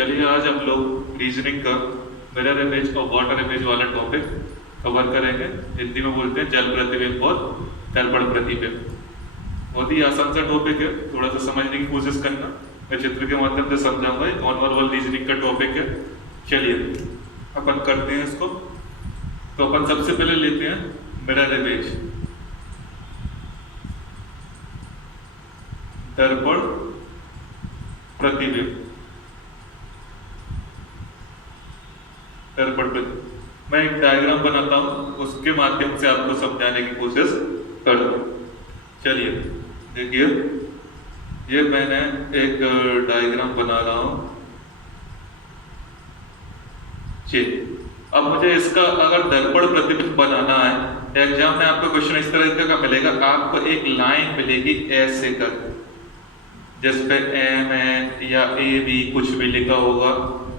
चलिए आज हम लोग रीजनिंग का मिरर इमेज और वाटर इमेज वाला टॉपिक कवर करेंगे। हिंदी में बोलते हैं जल प्रतिबिंब और दर्पण प्रतिबिंब। बहुत ही आसान सा टॉपिक है, थोड़ा सा समझने की कोशिश करना। मैं चित्र के माध्यम से समझाऊंगा। एक नॉर्मल रीजनिंग का टॉपिक है। चलिए अपन करते हैं इसको। तो अपन सबसे पहले लेते हैं मिरर इमेज, दर्पण प्रतिबिंब। दर्पण प्रतिबिंब मैं एक डायग्राम बनाता हूं, उसके माध्यम से आपको समझाने की कोशिश करूंगा। चलिए देखिए, ये मैंने एक डायग्राम बना रहा हूं जी। अब मुझे इसका अगर दर्पण प्रतिबिंब बनाना है, एग्जाम में आपको क्वेश्चन इस तरह का मिलेगा। आपको एक लाइन मिलेगी ऐसे कर, जिस पे एम है या ए बी कुछ भी लिखा होगा।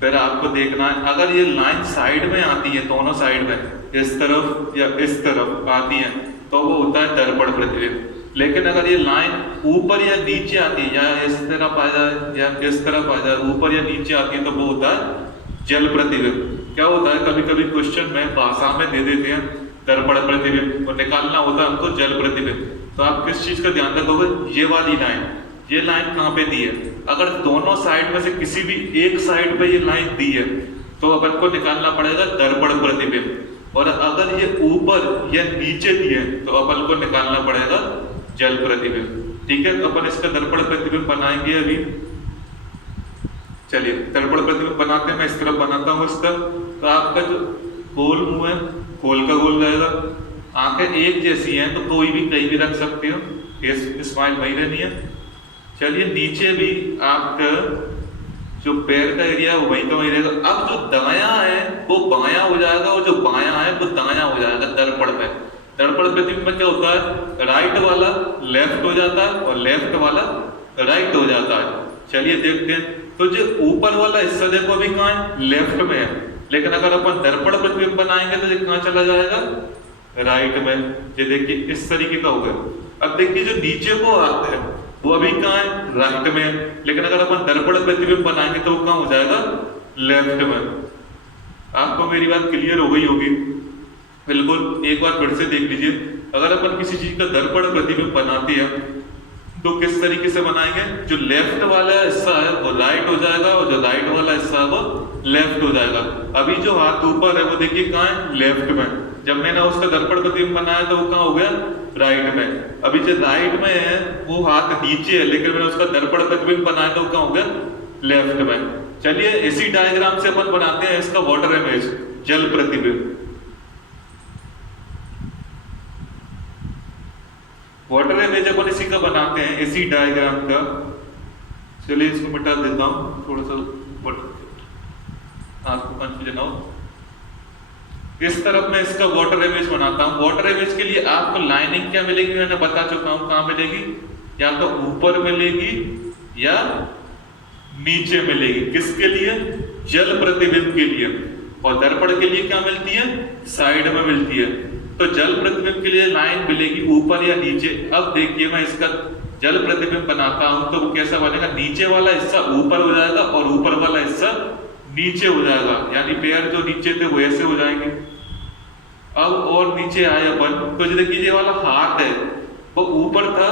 फिर आपको देखना है, अगर ये लाइन साइड में आती है, दोनों साइड में इस तरफ या इस तरफ आती है, तो वो होता है दर्पण प्रतिबिंब। लेकिन अगर ये लाइन ऊपर या नीचे आती है, या इस तरफ आ जाए या इस तरफ आ जाए, ऊपर या नीचे आती है, तो वो होता है जल प्रतिबिंब। क्या होता है, कभी कभी क्वेश्चन में भाषा में दे देते हैं दर्पण प्रतिबिंब और निकालना होता है हमको जल प्रतिबिंब। तो आप किस चीज का ध्यान रखोगे, ये वाली लाइन, ये लाइन कहाँ पे दी है। अगर दोनों साइड में से किसी भी एक साइड पे ये लाइन दी है, तो अपन को निकालना पड़ेगा दर्पण प्रतिबिंब। और अगर ये ऊपर या नीचे दी है, तो अपन को निकालना पड़ेगा जल प्रतिबिंब। ठीक है, तो अपन इसका दर्पण प्रतिबिंब बनाएंगे अभी। चलिए दर्पण प्रतिबिंब बनाते हैं। मैं इस तरफ बनाता हूँ इसका। तो आपका जो गोल मुंह है, गोल का गोल रहेगा। आंखें एक जैसी हैं, तो कोई भी कहीं भी रख सकते हो, फेस स्माइल वही रहनी है। चलिए नीचे भी आपका जो पैर का एरिया है वो वहीं का वहीं रहेगा। अब जो दायां है वो बायां हो जाएगा, और जो बायां है वो दायां हो जाएगा दर्पण में। दर्पण प्रतिबिंब में क्या होता है, राइट वाला लेफ्ट हो जाता है और लेफ्ट वाला राइट हो जाता है। चलिए देखते हैं। तो जो ऊपर वाला हिस्सा देखो अभी कहाँ है, लेफ्ट में है। लेकिन अगर अपन दर्पण प्रतिबिंब बनाएंगे तो ये कहाँ चला जाएगा, राइट में। ये देखिए इस तरीके का होगा। अब देखिए जो नीचे को आते हैं वो अभी कहाँ है, राइट में। लेकिन अगर अपन दर्पण प्रतिबिंब बनाएंगे तो वो कहाँ हो जाएगा, लेफ्ट में। आपको मेरी बात क्लियर हो गई होगी बिल्कुल। एक बार फिर से देख लीजिए। अगर अपन किसी चीज का दर्पण प्रतिबिंब बनाते हैं तो किस तरीके से बनाएंगे, जो लेफ्ट वाला हिस्सा है वो राइट हो जाएगा, और जो राइट वाला हिस्सा है वो लेफ्ट हो जाएगा। अभी जो हाथ ऊपर है वो देखिए कहाँ है, लेफ्ट में। जब मैंने उसका दर्पण प्रतिबिंब बनाया तो वो कहाँ हो गया, राइट में। अभी जो राइट में है वो हाथ नीचे है, लेकिन मैंने उसका दर्पण प्रतिबिंब बनाया तो वो कहाँ हो गया, लेफ्ट में। चलिए इसी डायग्राम से अपन बनाते हैं इसका वाटर इमेज, जल प्रतिबिंब। वाटर इमेज अपन इसी का बनाते हैं, इसी डायग्राम का। चलिए इसको मिटा देता हूं थोड़ा सा, आपको कंफ्यूजन हो। इस तरफ मैं इसका वाटर इमेज बनाता हूं। वाटर इमेज के लिए आपको लाइनिंग क्या मिलेगी, मैंने बता चुका हूं कहां मिलेगी, या तो ऊपर मिलेगी या नीचे मिलेगी। किसके लिए, जल प्रतिबिंब के लिए। और दर्पण के लिए क्या मिलती है, साइड में मिलती है। तो जल प्रतिबिंब के लिए लाइन मिलेगी ऊपर या नीचे। अब देखिए मैं इसका जल प्रतिबिंब बनाता हूं तो वो कैसा बनेगा, नीचे वाला हिस्सा ऊपर हो जाएगा और ऊपर वाला हिस्सा नीचे हो जाएगा। यानी पैर जो नीचे थे वो ऐसे हो जाएंगे। अब और नीचे आए अपन तो देखिए ये वाला हाथ है वो ऊपर था,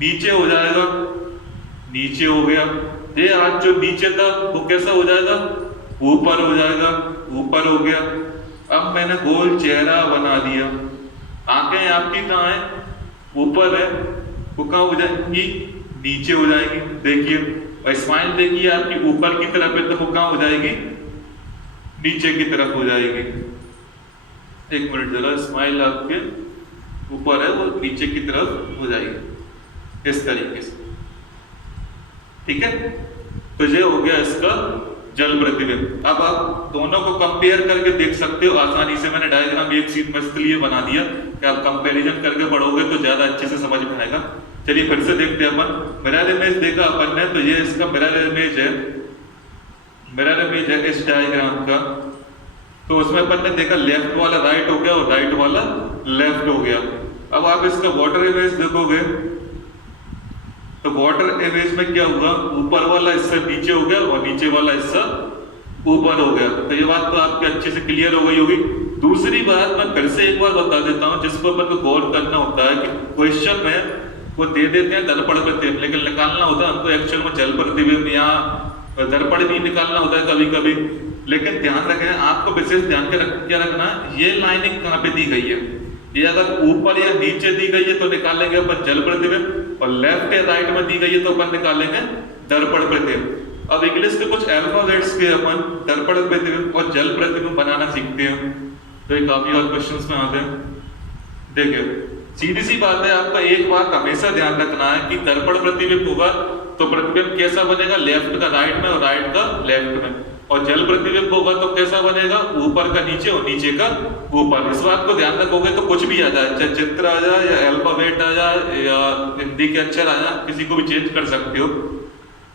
नीचे हो जाएगा, नीचे हो गया। ये हाथ जो नीचे था वो कैसा हो जाएगा, ऊपर हो जाएगा, ऊपर हो गया। अब मैंने गोल चेहरा बना दिया। आंखें आपकी कहाँ है, ऊपर है, वो कहाँ हो जाएंगी, नीचे हो जाएंगी। देखिए और स्माइल देखिए आपकी ऊपर की तरफ है, तो वो कहाँ हो जाएगी, नीचे की तरफ हो जाएगी। एक मिनट जरा, स्माइल आपके ऊपर है वो नीचे की तरफ हो जाएगी इस तरीके से। ठीक है, तो ये हो गया इसका जल प्रतिबिंब। अब आप दोनों को कंपेयर करके देख सकते हो आसानी से। मैंने डायग्राम एक सीट में इसलिए बना दिया कि आप कंपैरिजन करके पढ़ोगे तो ज्यादा अच्छे से समझ में आएगा। चलिए फिर से देखते हैं अपन। मिरर इमेज देखा अपन ने, तो ये इसका मिरर इमेज है। मिरर इमेज है इस डायग्राम का। तो उसमें अपन ने देखा लेफ्ट वाला राइट हो गया और राइट वाला लेफ्ट हो गया। अब आप इसका वाटर इमेज देखोगे तो वाटर इमेज में क्या हुआ, ऊपर वाला हिस्सा नीचे हो गया और नीचे वाला हिस्सा ऊपर हो गया। तो ये बात तो आपके अच्छे से क्लियर हो गई होगी। दूसरी बात मैं फिर से एक बार बता देता हूँ जिस पर अपन को गौर करना होता है कि क्वेश्चन में वो दे देते हैं दर्पण प्रतिबिंब, लेकिन निकालना होता है हमको एक्चुअल में जल प्रतिबिंब या दर्पण भी निकालना होता है कभी कभी। लेकिन ध्यान रखें, आपको विशेष ध्यान क्या रखना है, ये लाइनिंग कहाँ पे दी गई है। ये अगर ऊपर या नीचे दी गई है तो निकालेंगे अपन जल प्रतिबिंब, और लेफ्ट या राइट में दी गई है तो अपन निकालेंगे दर्पण प्रतिबिंब। अब इंग्लिश के कुछ अल्फाबेट्स के अपन दर्पण प्रतिबिंब और जल प्रतिबिंब बनाना सीखते हैं, तो ये काफी और क्वेश्चंस में आते हैं। देखिए सीधी सी बात है, आपका एक बात हमेशा ध्यान रखना है कि दर्पण प्रतिबिंब होगा तो प्रतिबिंब कैसा बनेगा, लेफ्ट का राइट में और राइट का लेफ्ट में। और जल प्रतिबिंब होगा तो कैसा बनेगा, ऊपर का नीचे और नीचे का ऊपर। इस बात को ध्यान रखोगे तो कुछ भी आ जाए, चाहे चित्र आ जाए या अल्फाबेट आ जाए या हिंदी के अक्षर आ जाए, किसी को भी चेंज कर सकते हो।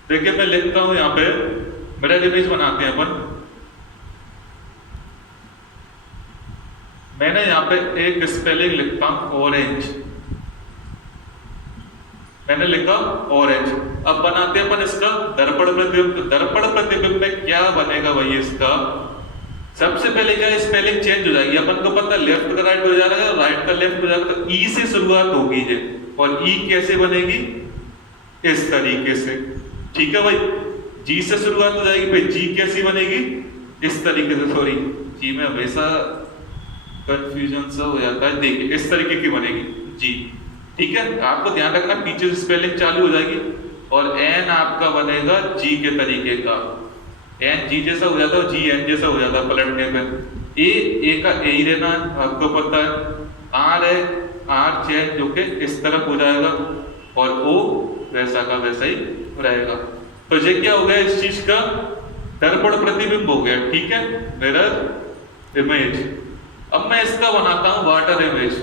देखिए मैं लिखता हूं यहाँ पे, मिरर इमेज बनाते हैं अपन। मैंने यहाँ पे एक स्पेलिंग लिखता हूं ऑरेंज, मैंने लिखा ऑरेंज। अब बनाते हैं अपन इसका दर्पण प्रतिबिंब। दर्पण प्रतिबिंब में क्या बनेगा भाई, इसका सबसे पहले क्या स्पेलिंग चेंज हो जाएगी। अपन को पता लेफ्ट का राइट हो जाएगा, राइट का लेफ्ट हो जाएगा, तो ई से शुरुआत होगी है। और ई कैसे बनेगी, इस तरीके से, ठीक है भाई। जी से शुरुआत हो जाएगी, भाई जी कैसी बनेगी, इस तरीके से। सॉरी जी में हमेशा कंफ्यूजन सा हो जाता है। देखिए इस तरीके की बनेगी जी, ठीक है। आपको ध्यान रखना पीछे से स्पेलिंग चालू हो जाएगी। और एन आपका बनेगा जी के तरीके का, एन जी जैसा हो जाता है, जी एन जैसा हो जाता है पलटने पे। ए का ए ही रहना आपको पता है। आर है, आर चेंज जो के इस तरफ हो जाएगा, और ओ वैसा का वैसा ही रहेगा। तो ये क्या हो गया, इस चीज का दर्पण प्रतिबिंब हो गया, ठीक है, मिरर इमेज। अब मैं इसका बनाता हूं वाटर इमेज।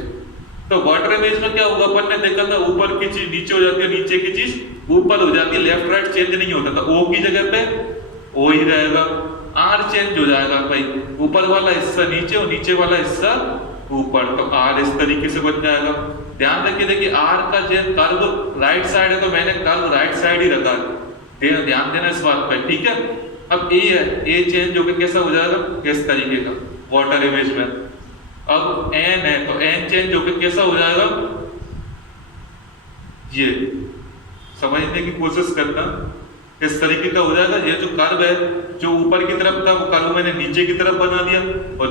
तो वाटर इमेज में क्या होगा, अपन ने देखा था ऊपर की चीज नीचे हो जाती है, नीचे की चीज ऊपर हो जाती है, लेफ्ट राइट चेंज नहीं होता था। ओ की जगह पे ओ ही रहेगा। आर चेंज हो जाएगा भाई, ऊपर वाला हिस्सा नीचे और नीचे वाला हिस्सा ऊपर, तो आर इस तरीके से बन जाएगा। ध्यान रखिए, देखिए आर का जो कर्व राइट साइड है तो मैंने कर्व राइट साइड ही रखा, ध्यान देना इस बात पे, ठीक है। अब ए है, ए चेंज होकर कैसा हो जाएगा, इस तरीके का वाटर इमेज में। अब एन है तो एन चेंज होकर कैसा हो जाएगा, ये समझने की कोशिश करना, इस तरीके का हो जाएगा। ये जो कर्व है जो ऊपर की तरफ था वो कर्व मैंने नीचे की तरफ बना दिया, और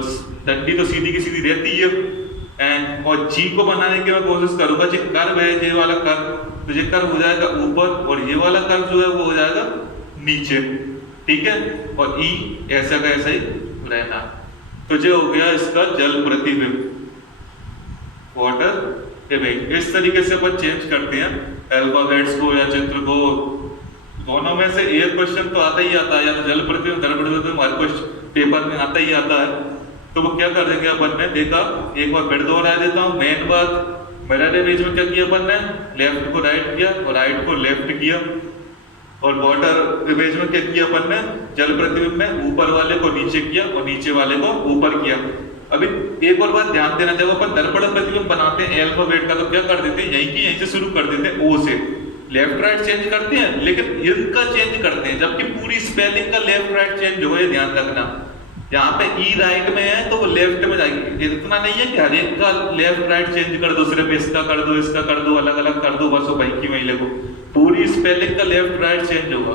डंडी तो सीधी की सीधी रहती है। एंड और जी को बनाने की मैं कोशिश करूंगा, जो कर्व है ये वाला कर्व, तो ये कर्व हो जाएगा ऊपर, और ये वाला कर्व जो है वो हो जाएगा नीचे, ठीक है। और ई ऐसा का ऐसा ही रहना। तो जो हो गया इसका जल प्रतिबिंब, वाटर इमेज। इस तरीके से अपन चेंज करते हैं अल्फाबेट्स को या चित्र को। दोनों में से एक क्वेश्चन तो आता ही आता है, या तो जल प्रतिबिंब दर्पण प्रतिबिंब हर क्वेश्चन पेपर में आता ही आता है। तो वो क्या कर देंगे अपन ने, देखा एक बार फिर दोहरा देता हूँ। मेन बात, मिरर इमेज में क्या किया अपन ने, लेफ्ट को राइट किया और राइट को लेफ्ट किया। और वाटर इमेज में क्या किया अपन ने, जल प्रतिबिंब में ऊपर वाले को नीचे किया और नीचे वाले को ऊपर किया। अभी एक और बात ध्यान देना, जब अपन दर्पण प्रतिबिंब बनाते हैं अल्फाबेट का तो क्या कर देते हैं, यहीं से शुरू कर देते हैं, ओ से। लेफ्ट राइट चेंज करते हैं लेकिन इनका चेंज करते हैं, जबकि पूरी स्पेलिंग का लेफ्ट राइट चेंज हो, ये ध्यान रखना। यहाँ पे ई राइट में है तो वो लेफ्ट में जाएगी। इतना नहीं है कि हर एक का लेफ्ट राइट चेंज कर दो, सिर्फ इसका कर दो, इसका कर दो, अलग अलग कर दो, बस वो भाई की वही लगो। पूरी स्पेलिंग का लेफ्ट राइट चेंज होगा,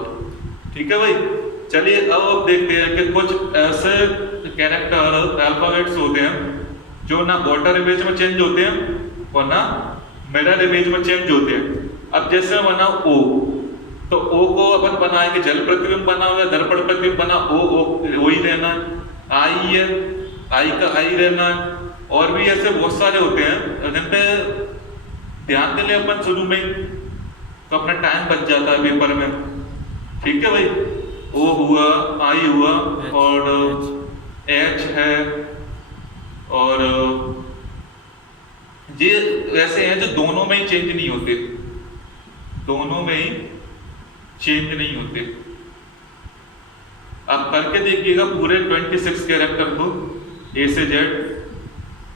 ठीक है भाई। चलिए अब देखते हैं कि कुछ ऐसे कैरेक्टर अल्फाबेट्स होते हैं जो ना वाटर इमेज में चेंज होते हैं और ना मिरर इमेज में चेंज होते हैं। अब जैसे मैं बनाऊं ओ, तो ओ को अपन बनाएंगे जल प्रतिबिंब बनाओ या दर्पण प्रतिबिंब बनाओ, ओ ही रहना। आई है, आई का आई रहना। और भी ऐसे बहुत सारे होते हैं जिन पे ध्यान दे ले अपन शुरू में, तो अपना टाइम बच जाता है पेपर में, ठीक है भाई। ओ हुआ, आई हुआ, और एच है, और ये ऐसे हैं जो दोनों में ही चेंज नहीं होते, दोनों में ही चेंज नहीं होते। आप करके देखिएगा पूरे 26 कैरेक्टर को ए से जेड,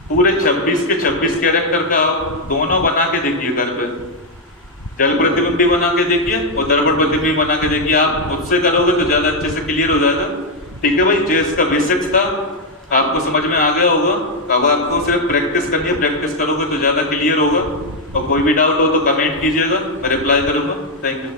पूरे 26 के 26 कैरेक्टर का दोनों बना के देखिए घर पे, जल प्रतिबिंब बना के देखिए और दर्पण प्रतिबिंब बना के देखिए। आप उससे करोगे तो ज्यादा अच्छे से क्लियर हो जाएगा। ठीक है भाई, जो इसका बेसिक्स था आपको समझ में आ गया होगा। अब आपको सिर्फ प्रैक्टिस करनी है, प्रैक्टिस करोगे तो ज्यादा क्लियर होगा। और कोई भी डाउट हो तो कमेंट कीजिएगा, मैं रिप्लाई करूंगा। Thank you.